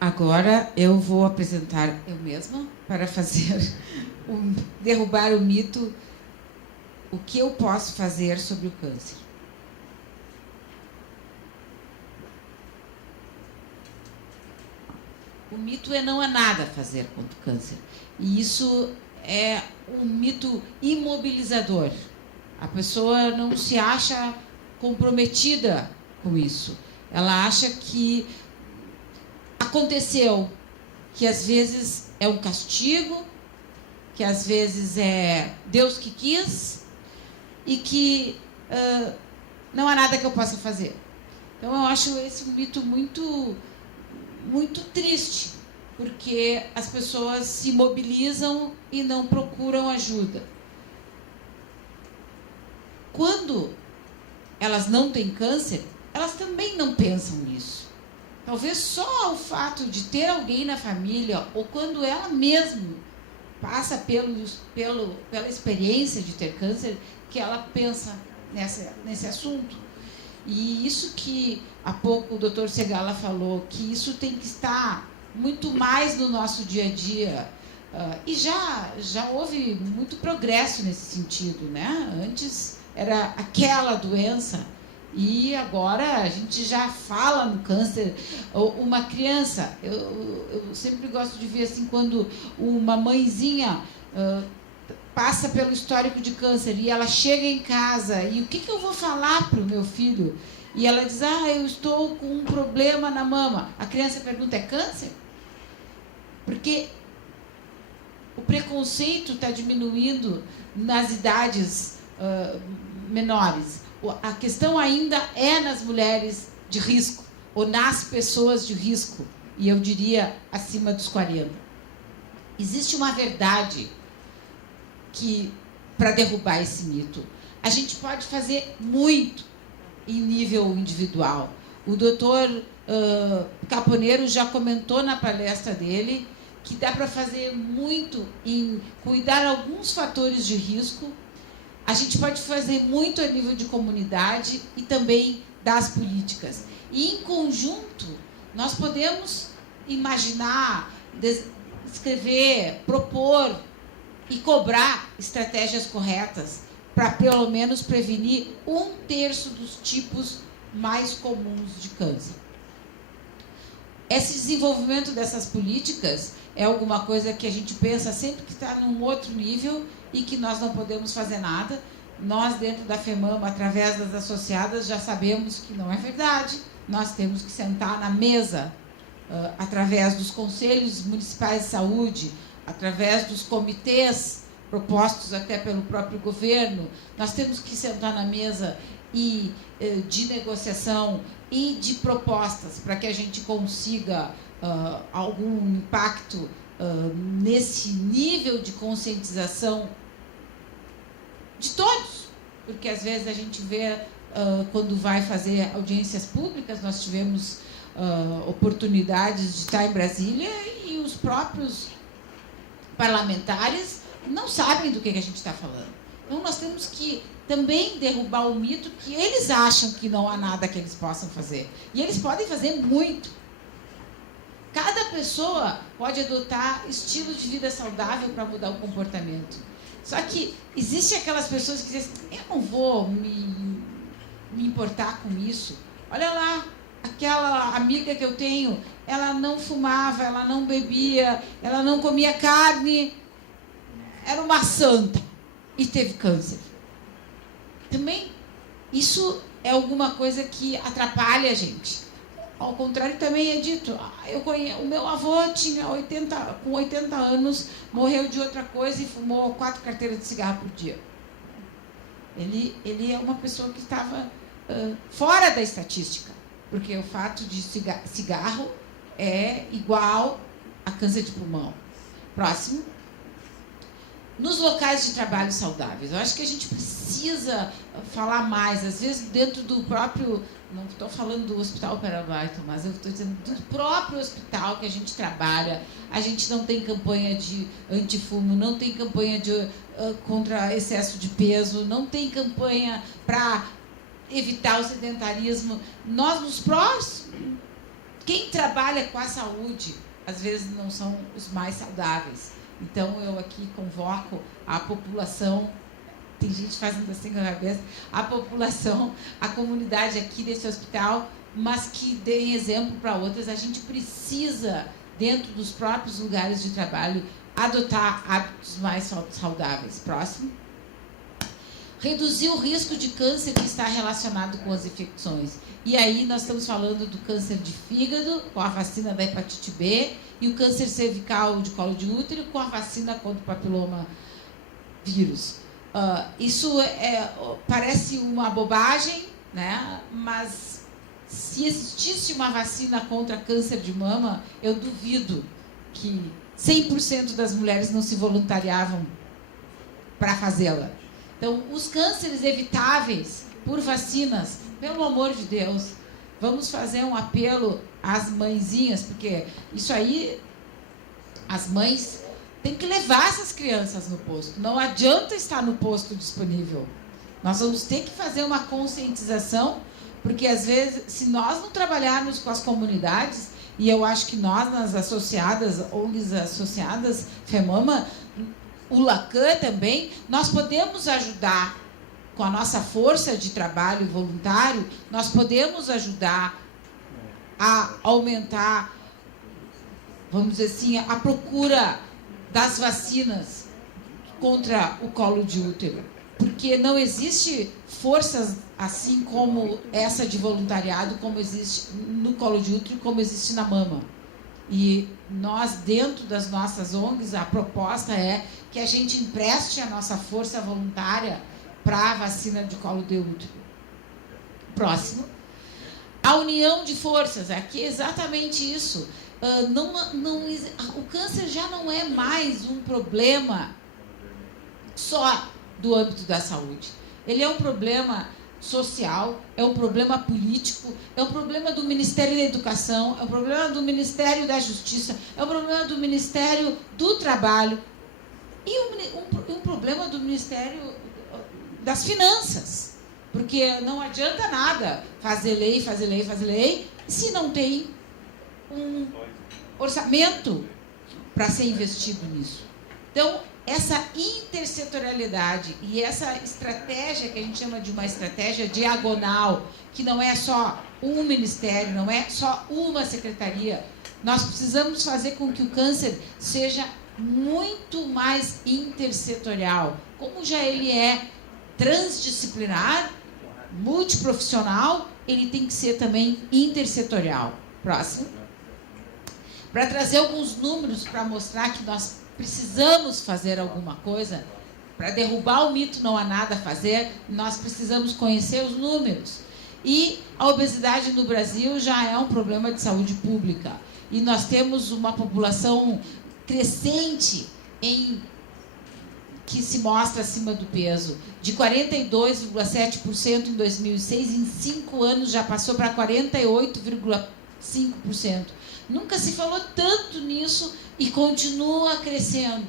Agora eu vou apresentar eu mesma para fazer derrubar o mito, o que eu posso fazer sobre o câncer. O mito é não há nada a fazer contra o câncer. E isso é um mito imobilizador. A pessoa não se acha comprometida com isso. Ela acha que aconteceu, que às vezes é um castigo, que às vezes é Deus que quis e que não há nada que eu possa fazer. Então eu acho esse um mito muito triste, porque as pessoas se mobilizam e não procuram ajuda. Quando elas não têm câncer, elas também não pensam nisso. Talvez só o fato de ter alguém na família, ou quando ela mesma passa pela experiência de ter câncer, que ela pensa nesse assunto. E isso que há pouco o Dr. Segala falou, que isso tem que estar muito mais no nosso dia a dia. E já houve muito progresso nesse sentido, né? Antes era aquela doença, e agora a gente já fala no câncer. Uma criança, eu sempre gosto de ver assim, quando uma mãezinha passa pelo histórico de câncer e ela chega em casa, e o que eu vou falar para o meu filho? E ela diz, eu estou com um problema na mama. A criança pergunta, é câncer? Porque o preconceito está diminuindo nas idades menores. A questão ainda é nas mulheres de risco, ou nas pessoas de risco, e eu diria acima dos 40. Existe uma verdade que, para derrubar esse mito, a gente pode fazer muito em nível individual. O doutor Caponeiro já comentou na palestra dele que dá para fazer muito em cuidar alguns fatores de risco. A gente pode fazer muito a nível de comunidade e também das políticas. E, em conjunto, nós podemos imaginar, escrever, propor e cobrar estratégias corretas para, pelo menos, prevenir 1/3 dos tipos mais comuns de câncer. Esse desenvolvimento dessas políticas é alguma coisa que a gente pensa sempre que está num outro nível e que nós não podemos fazer nada. Nós, dentro da FEMAMA, através das associadas, já sabemos que não é verdade. Nós temos que sentar na mesa, através dos conselhos municipais de saúde, através dos comitês propostos até pelo próprio governo. Nós temos que sentar na mesa de negociação e de propostas para que a gente consiga algum impacto nesse nível de conscientização de todos, porque às vezes a gente vê quando vai fazer audiências públicas, nós tivemos oportunidades de estar em Brasília e os próprios parlamentares não sabem do que a gente está falando. Então nós temos que também derrubar o mito que eles acham que não há nada que eles possam fazer. E eles podem fazer muito. Cada pessoa pode adotar estilos de vida saudável para mudar o comportamento. Só que existem aquelas pessoas que dizem, eu não vou me importar com isso. Olha lá, aquela amiga que eu tenho, ela não fumava, ela não bebia, ela não comia carne, era uma santa e teve câncer. Também, isso é alguma coisa que atrapalha a gente. Ao contrário, também é dito, o meu avô tinha com 80 anos, morreu de outra coisa e fumou 4 carteiras de cigarro por dia. Ele é uma pessoa que estava fora da estatística, porque o fato de cigarro é igual a câncer de pulmão. Próximo. Nos locais de trabalho saudáveis, eu acho que a gente precisa falar mais, às vezes dentro do próprio, não estou falando do Hospital Parabaito, mas eu estou dizendo do próprio hospital que a gente trabalha, a gente não tem campanha de antifumo, não tem campanha contra excesso de peso, não tem campanha para evitar o sedentarismo. Nós, nos quem trabalha com a saúde, às vezes não são os mais saudáveis. Então, eu aqui convoco a população, tem gente fazendo assim com a cabeça, a população, a comunidade aqui desse hospital, mas que deem exemplo para outras. A gente precisa, dentro dos próprios lugares de trabalho, adotar hábitos mais saudáveis. Próximo. Reduzir o risco de câncer que está relacionado com as infecções. E aí nós estamos falando do câncer de fígado, com a vacina da hepatite B, e o câncer cervical de colo de útero, com a vacina contra o papiloma vírus. Isso parece uma bobagem, né? Mas se existisse uma vacina contra câncer de mama, eu duvido que 100% das mulheres não se voluntariavam para fazê-la. Então, os cânceres evitáveis por vacinas, pelo amor de Deus, vamos fazer um apelo às mãezinhas, porque isso aí, as mães têm que levar essas crianças no posto. Não adianta estar no posto disponível. Nós vamos ter que fazer uma conscientização, porque às vezes, se nós não trabalharmos com as comunidades, e eu acho que nós, nas associadas, ONGs associadas, FEMAMA, o Lacan também, nós podemos ajudar com a nossa força de trabalho voluntário, nós podemos ajudar a aumentar, vamos dizer assim, a procura das vacinas contra o colo de útero. Porque não existe forças assim como essa de voluntariado, como existe no colo de útero, como existe na mama. E nós, dentro das nossas ONGs, a proposta é que a gente empreste a nossa força voluntária para a vacina de colo de útero. Próximo. A união de forças, aqui é exatamente isso. O câncer já não é mais um problema só do âmbito da saúde. Ele é um problema social, é um problema político, é um problema do Ministério da Educação, é um problema do Ministério da Justiça, é um problema do Ministério do Trabalho e um problema do Ministério das Finanças. Porque não adianta nada fazer lei, se não tem um orçamento para ser investido nisso. Então, essa intersetorialidade e essa estratégia que a gente chama de uma estratégia diagonal, que não é só um ministério, não é só uma secretaria, nós precisamos fazer com que o câncer seja muito mais intersetorial, como já ele é transdisciplinar, multiprofissional, ele tem que ser também intersetorial. Próximo. Para trazer alguns números para mostrar que nós precisamos fazer alguma coisa, para derrubar o mito não há nada a fazer, nós precisamos conhecer os números. E a obesidade no Brasil já é um problema de saúde pública. E nós temos uma população crescente que se mostra acima do peso. De 42,7% em 2006, em 5 anos já passou para 48,5%. Nunca se falou tanto nisso e continua crescendo.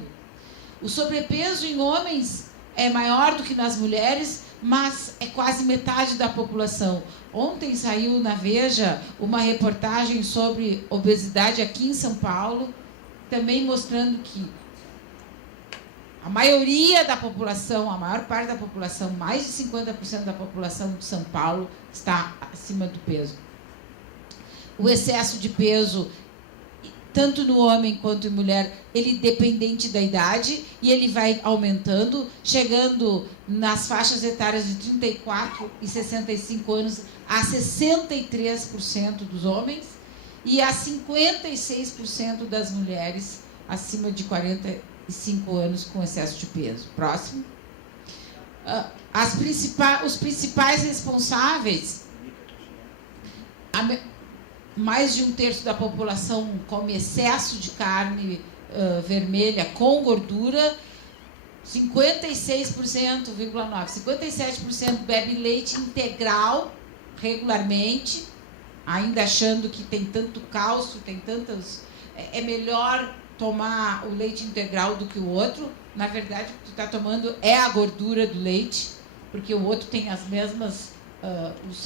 O sobrepeso em homens é maior do que nas mulheres, mas é quase metade da população. Ontem saiu na Veja uma reportagem sobre obesidade aqui em São Paulo, também mostrando que a maioria da população, a maior parte da população, mais de 50% da população de São Paulo está acima do peso. O excesso de peso, tanto no homem quanto em mulher, ele dependente da idade, e ele vai aumentando, chegando nas faixas etárias de 34 e 65 anos a 63% dos homens e a 56% das mulheres acima de 45 anos com excesso de peso. Próximo. Os principais responsáveis, mais de 1/3 da população come excesso de carne vermelha com gordura, 57% bebe leite integral regularmente, ainda achando que tem tanto cálcio, tem tantas... É melhor tomar o leite integral do que o outro. Na verdade, o que tu está tomando é a gordura do leite, porque o outro tem as mesmas... os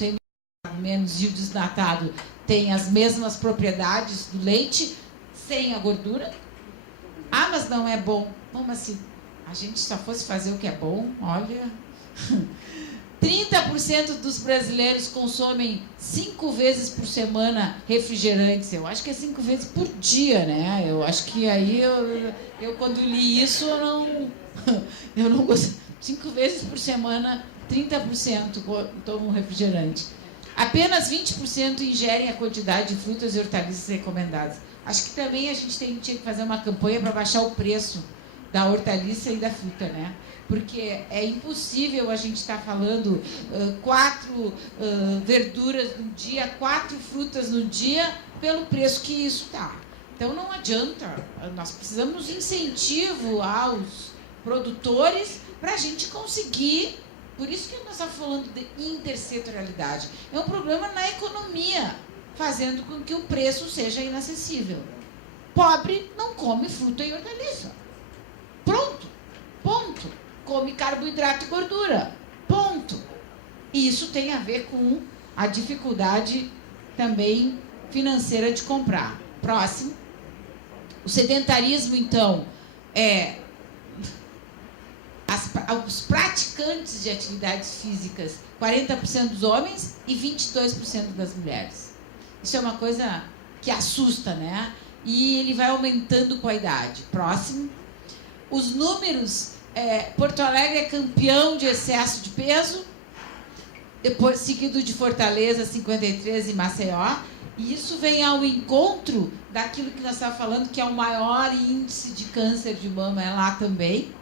menos e o desnatado tem as mesmas propriedades do leite, sem a gordura. Ah, mas não é bom. Como assim? A gente só fosse fazer o que é bom, olha... 30% dos brasileiros consomem 5 vezes por semana refrigerantes. Eu acho que é 5 vezes por dia, né? Eu acho que aí, eu quando li isso, eu não gostei. 5 vezes por semana, 30% tomam refrigerante. Apenas 20% ingerem a quantidade de frutas e hortaliças recomendadas. Acho que também a gente tinha que fazer uma campanha para baixar o preço da hortaliça e da fruta, né? Porque é impossível a gente estar falando 4 verduras no dia, 4 frutas no dia, pelo preço que isso está. Então não adianta, nós precisamos de incentivo aos produtores para a gente conseguir. Por isso que nós estamos falando de intersetorialidade. É um problema na economia, fazendo com que o preço seja inacessível. Pobre não come fruta e hortaliça. Pronto. Ponto. Come carboidrato e gordura. Ponto. E isso tem a ver com a dificuldade também financeira de comprar. Próximo. O sedentarismo, então, os praticantes de atividades físicas, 40% dos homens e 22% das mulheres. Isso é uma coisa que assusta, né? E ele vai aumentando com a idade. Próximo. Os números, Porto Alegre é campeão de excesso de peso, depois seguido de Fortaleza, 53, e Maceió. E isso vem ao encontro daquilo que nós estávamos falando, que é o maior índice de câncer de mama, é lá também,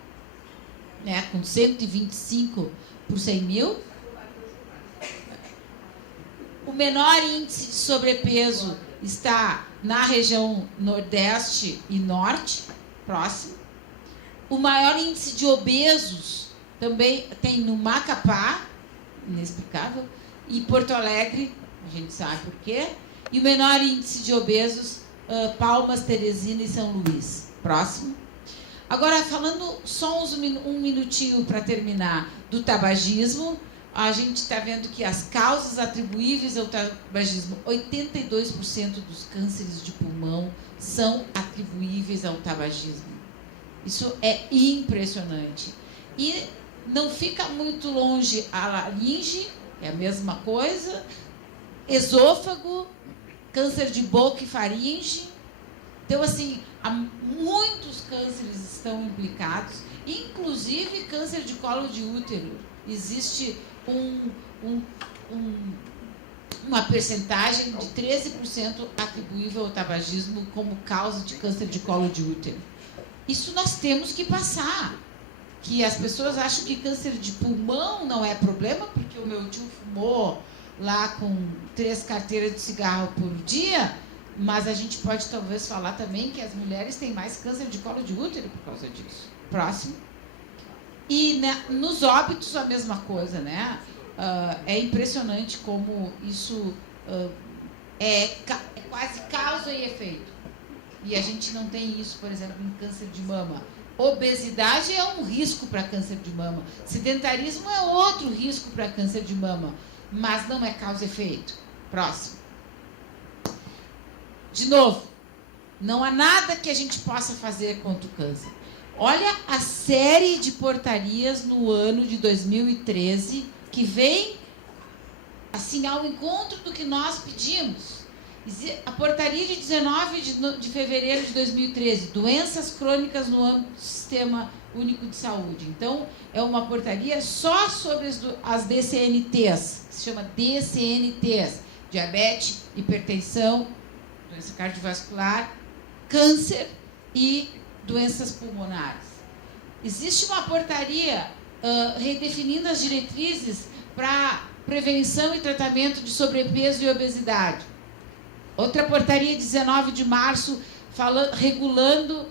né, com 125 por 100 mil. O menor índice de sobrepeso está na região Nordeste e Norte. Próximo. O maior índice de obesos também tem no Macapá, inexplicável, e Porto Alegre, a gente sabe por quê. E o menor índice de obesos, Palmas, Teresina e São Luís. Próximo. Agora, falando só um minutinho para terminar, do tabagismo, a gente está vendo que as causas atribuíveis ao tabagismo, 82% dos cânceres de pulmão são atribuíveis ao tabagismo. Isso é impressionante. E não fica muito longe a laringe, é a mesma coisa, esôfago, câncer de boca e faringe. Então, assim, muitos cânceres estão implicados, inclusive câncer de colo de útero. Existe uma percentagem de 13% atribuível ao tabagismo como causa de câncer de colo de útero. Isso nós temos que passar. Que as pessoas acham que câncer de pulmão não é problema, porque o meu tio fumou lá com 3 carteiras de cigarro por dia, mas a gente pode talvez falar também que as mulheres têm mais câncer de colo de útero por causa disso. Próximo. E nos óbitos a mesma coisa, né? É impressionante como isso é quase causa e efeito. E a gente não tem isso, por exemplo, em câncer de mama. Obesidade é um risco para câncer de mama. Sedentarismo é outro risco para câncer de mama. Mas não é causa e efeito. Próximo. De novo, não há nada que a gente possa fazer contra o câncer. Olha a série de portarias no ano de 2013 que vem assim ao encontro do que nós pedimos. A portaria de 19 de fevereiro de 2013, doenças crônicas no âmbito do Sistema Único de Saúde. Então, é uma portaria só sobre as DCNTs, que se chama DCNTs, diabetes, hipertensão, doença cardiovascular, câncer e doenças pulmonares. Existe uma portaria redefinindo as diretrizes para prevenção e tratamento de sobrepeso e obesidade. Outra portaria, 19 de março, regulando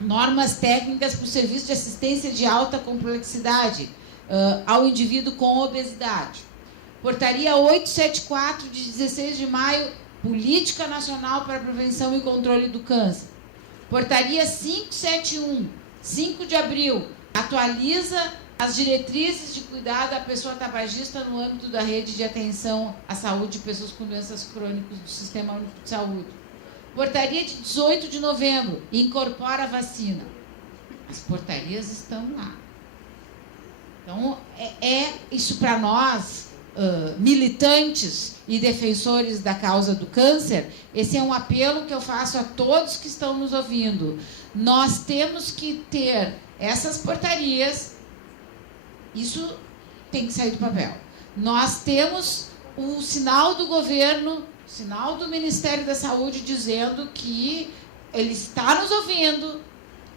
normas técnicas para o serviço de assistência de alta complexidade ao indivíduo com obesidade. Portaria 874, de 16 de maio, Política Nacional para a Prevenção e Controle do Câncer. Portaria 571, 5 de abril, atualiza as diretrizes de cuidado à pessoa tabagista no âmbito da rede de atenção à saúde de pessoas com doenças crônicas do Sistema Único de Saúde. Portaria de 18 de novembro, incorpora a vacina. As portarias estão lá. Então, isso para nós, militantes e defensores da causa do câncer, esse é um apelo que eu faço a todos que estão nos ouvindo. Nós temos que ter essas portarias, isso tem que sair do papel. Nós temos o sinal do governo, o sinal do Ministério da Saúde dizendo que ele está nos ouvindo,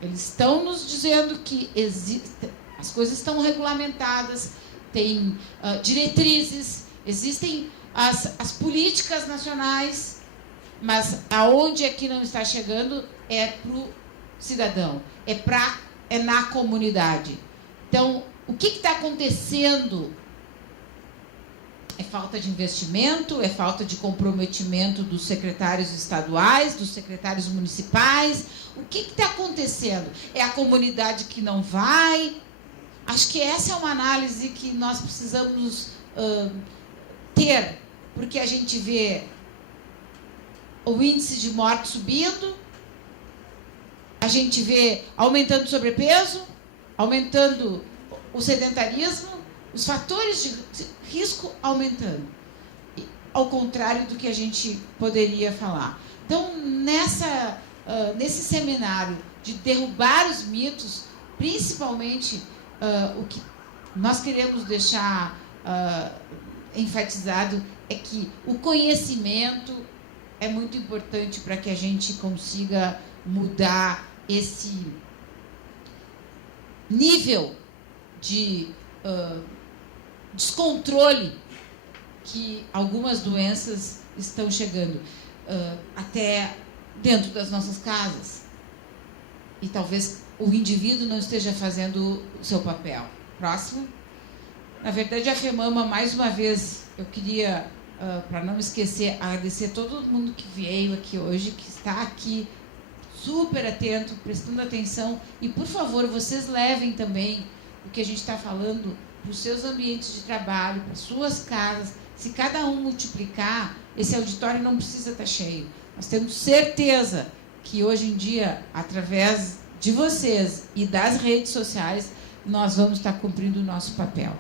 eles estão nos dizendo que as coisas estão regulamentadas, tem diretrizes, existem as políticas nacionais, mas aonde aqui não está chegando é para o cidadão, é na comunidade. Então, o que está acontecendo? É falta de investimento, é falta de comprometimento dos secretários estaduais, dos secretários municipais. O que está acontecendo? É a comunidade que não vai? Acho que essa é uma análise que nós precisamos ter, porque a gente vê o índice de morte subindo, a gente vê aumentando o sobrepeso, aumentando o sedentarismo, os fatores de risco aumentando, ao contrário do que a gente poderia falar. Então, nesse seminário de derrubar os mitos, principalmente o que nós queremos deixar enfatizado é que o conhecimento é muito importante para que a gente consiga mudar esse nível de descontrole que algumas doenças estão chegando até dentro das nossas casas. E talvez o indivíduo não esteja fazendo o seu papel. Próximo. Na verdade, a FEMAMA, mais uma vez, eu queria, para não esquecer, agradecer todo mundo que veio aqui hoje, que está aqui super atento, prestando atenção. E, por favor, vocês levem também o que a gente está falando para os seus ambientes de trabalho, para as suas casas. Se cada um multiplicar, esse auditório não precisa estar cheio. Nós temos certeza que hoje em dia, através de vocês e das redes sociais, nós vamos estar cumprindo o nosso papel.